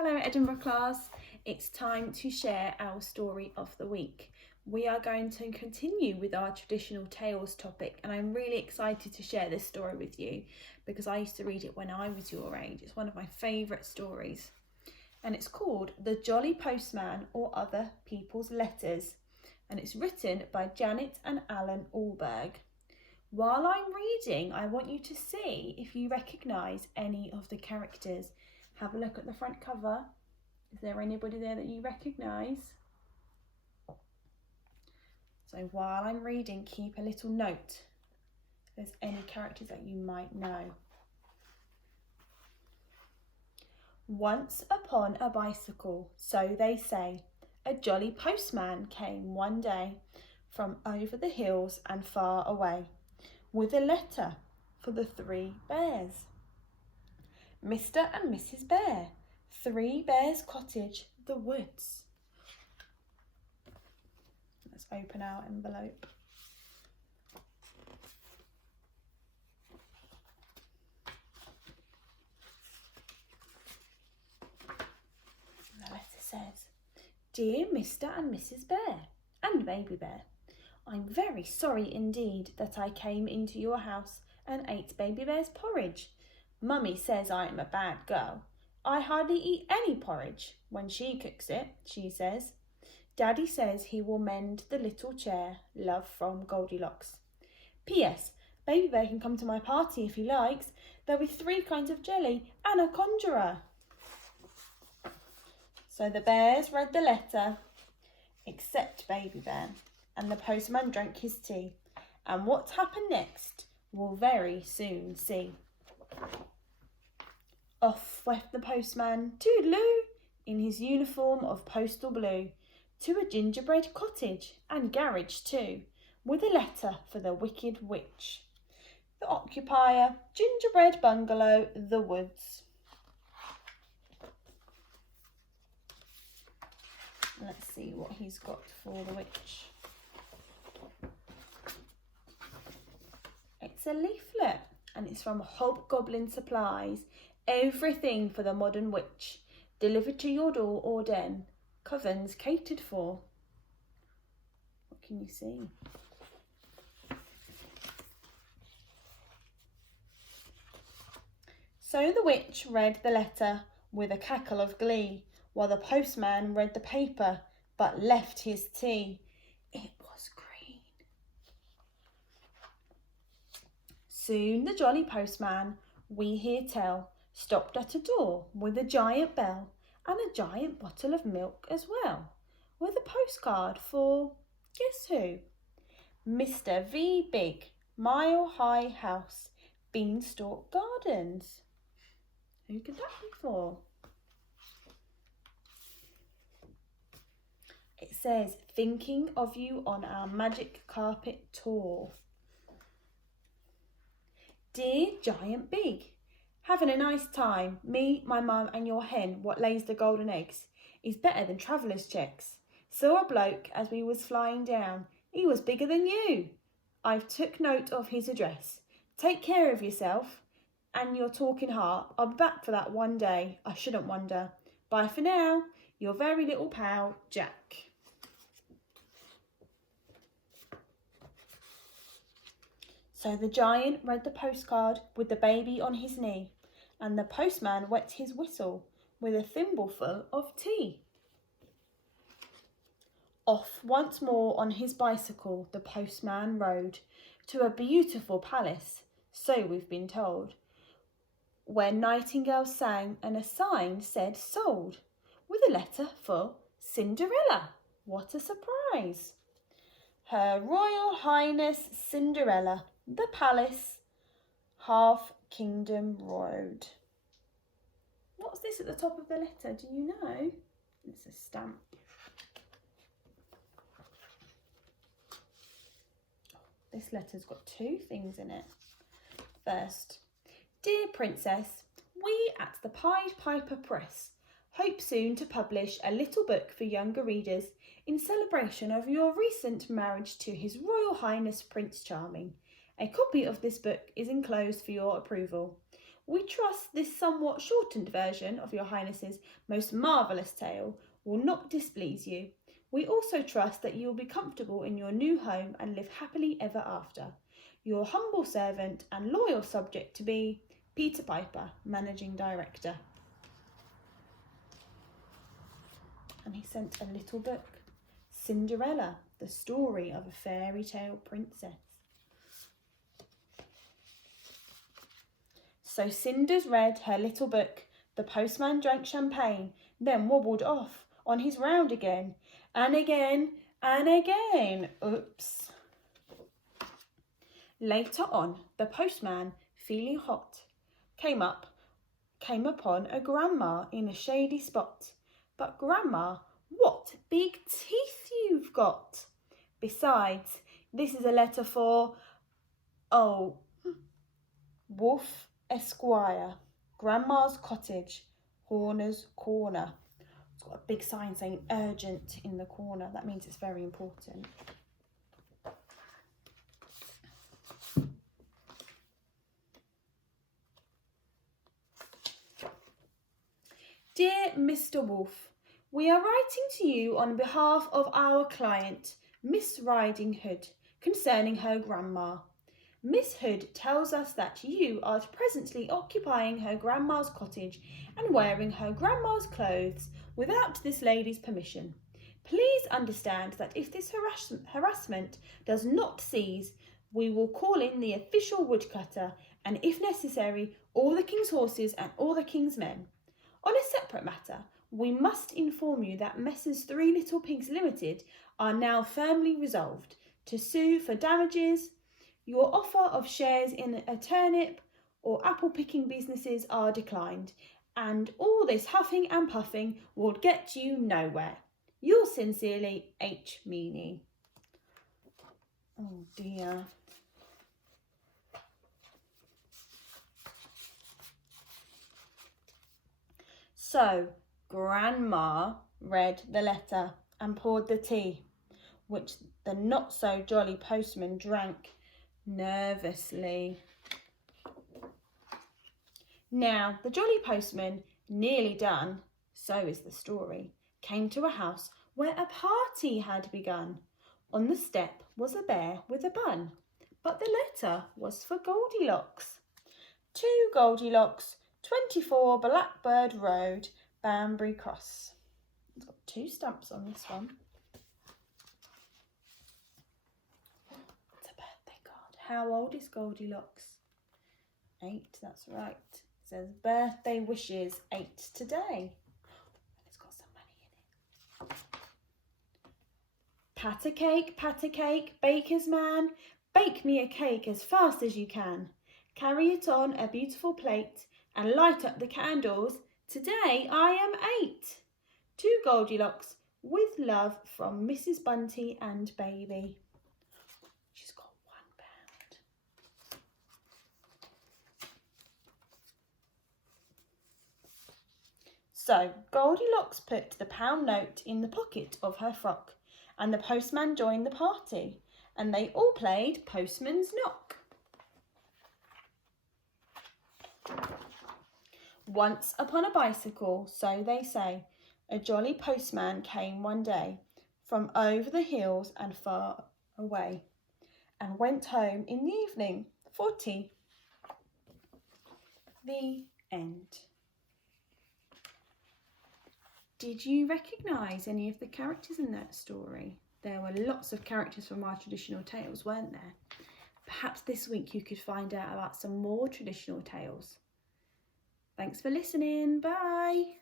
Hello Edinburgh class, it's time to share our story of the week. We are going to continue with our traditional tales topic and I'm really excited to share this story with you because I used to read it when I was your age. It's one of my favourite stories and it's called The Jolly Postman or Other People's Letters and it's written by Janet and Alan Allberg. While I'm reading, I want you to see if you recognise any of the characters. Have a look at the front cover. Is there anybody there that you recognise? So while I'm reading, keep a little note if there's any characters that you might know. Once upon a bicycle, so they say, a jolly postman came one day from over the hills and far away with a letter for the 3 bears. Mr. and Mrs. Bear, 3 Bears Cottage, the woods. Let's open our envelope. The letter says, Dear Mr. and Mrs. Bear and Baby Bear, I'm very sorry indeed that I came into your house and ate Baby Bear's porridge. Mummy says I am a bad girl. I hardly eat any porridge when she cooks it, she says. Daddy says he will mend the little chair. Love from Goldilocks. P.S. Baby Bear can come to my party if he likes. There'll be 3 kinds of jelly and a conjurer. So the bears read the letter, except Baby Bear, and the postman drank his tea. And what happened next we'll very soon see. Off went the postman, toodaloo, in his uniform of postal blue, to a gingerbread cottage and garage too, with a letter for the wicked witch. The occupier, gingerbread bungalow, the woods. Let's see what he's got for the witch. It's a leaflet and it's from Hobgoblin Supplies. Everything for the modern witch, delivered to your door or den, covens catered for. What can you see? So the witch read the letter with a cackle of glee, while the postman read the paper, but left his tea. It was green. Soon the jolly postman, we hear tell, stopped at a door with a giant bell and a giant bottle of milk as well, with a postcard for, guess who? Mr. V. Big, Mile High House, Beanstalk Gardens. Who could that be for? It says, thinking of you on our magic carpet tour. Dear Giant Big, having a nice time. Me, my mum and your hen, what lays the golden eggs, is better than travellers' checks. Saw a bloke as we was flying down. He was bigger than you. I've took note of his address. Take care of yourself and your talking heart. I'll be back for that one day. I shouldn't wonder. Bye for now. Your very little pal, Jack. So the giant read the postcard with the baby on his knee, and the postman wet his whistle with a thimbleful of tea. Off once more on his bicycle the postman rode to a beautiful palace, so we've been told, where nightingales sang and a sign said sold, with a letter for Cinderella. What a surprise! Her Royal Highness Cinderella, the palace, Half Kingdom Road. What's this at the top of the letter? Do you know? It's a stamp. This letter's got 2 things in it. First, Dear Princess, we at the Pied Piper Press hope soon to publish a little book for younger readers in celebration of your recent marriage to His Royal Highness Prince Charming. A copy of this book is enclosed for your approval. We trust this somewhat shortened version of Your Highness's most marvellous tale will not displease you. We also trust that you will be comfortable in your new home and live happily ever after. Your humble servant and loyal subject to be, Peter Piper, Managing Director. And he sent a little book, Cinderella, the story of a fairy tale princess. So Cinders read her little book. The postman drank champagne, then wobbled off on his round again, and again, and again. Oops. Later on, the postman, feeling hot, came upon a grandma in a shady spot. But Grandma, what big teeth you've got! Besides, this is a letter for, Wolf Esquire, Grandma's Cottage, Horner's Corner. It's got a big sign saying urgent in the corner. That means it's very important. Dear Mr. Wolf, we are writing to you on behalf of our client, Miss Riding Hood, concerning her grandma. Miss Hood tells us that you are presently occupying her grandma's cottage and wearing her grandma's clothes without this lady's permission. Please understand that if this harassment does not cease, we will call in the official woodcutter and, if necessary, all the king's horses and all the king's men. On a separate matter, we must inform you that Messrs. Three Little Pigs Limited are now firmly resolved to sue for damages. Your offer of shares in a turnip or apple picking businesses are declined, and all this huffing and puffing will get you nowhere. Yours sincerely, H. Meany. Oh dear. So, Grandma read the letter and poured the tea, which the not-so-jolly postman drank nervously. Now, the jolly postman, nearly done, so is the story, came to a house where a party had begun. On the step was a bear with a bun, but the letter was for Goldilocks. To Goldilocks, 24 Blackbird Road, Banbury Cross. It's got 2 stamps on this one. It's a birthday card. How old is Goldilocks? 8, that's right. It says birthday wishes 8 today. And it's got some money in it. Patter cake, baker's man. Bake me a cake as fast as you can. Carry it on a beautiful plate and light up the candles. Today I am 8. To Goldilocks, with love from Mrs. Bunty and Baby. She's got £1. So Goldilocks put the pound note in the pocket of her frock, and the postman joined the party, and they all played Postman's Knock. Once upon a bicycle, so they say, a jolly postman came one day from over the hills and far away, and went home in the evening for tea. The end. Did you recognise any of the characters in that story? There were lots of characters from our traditional tales, weren't there? Perhaps this week you could find out about some more traditional tales. Thanks for listening. Bye.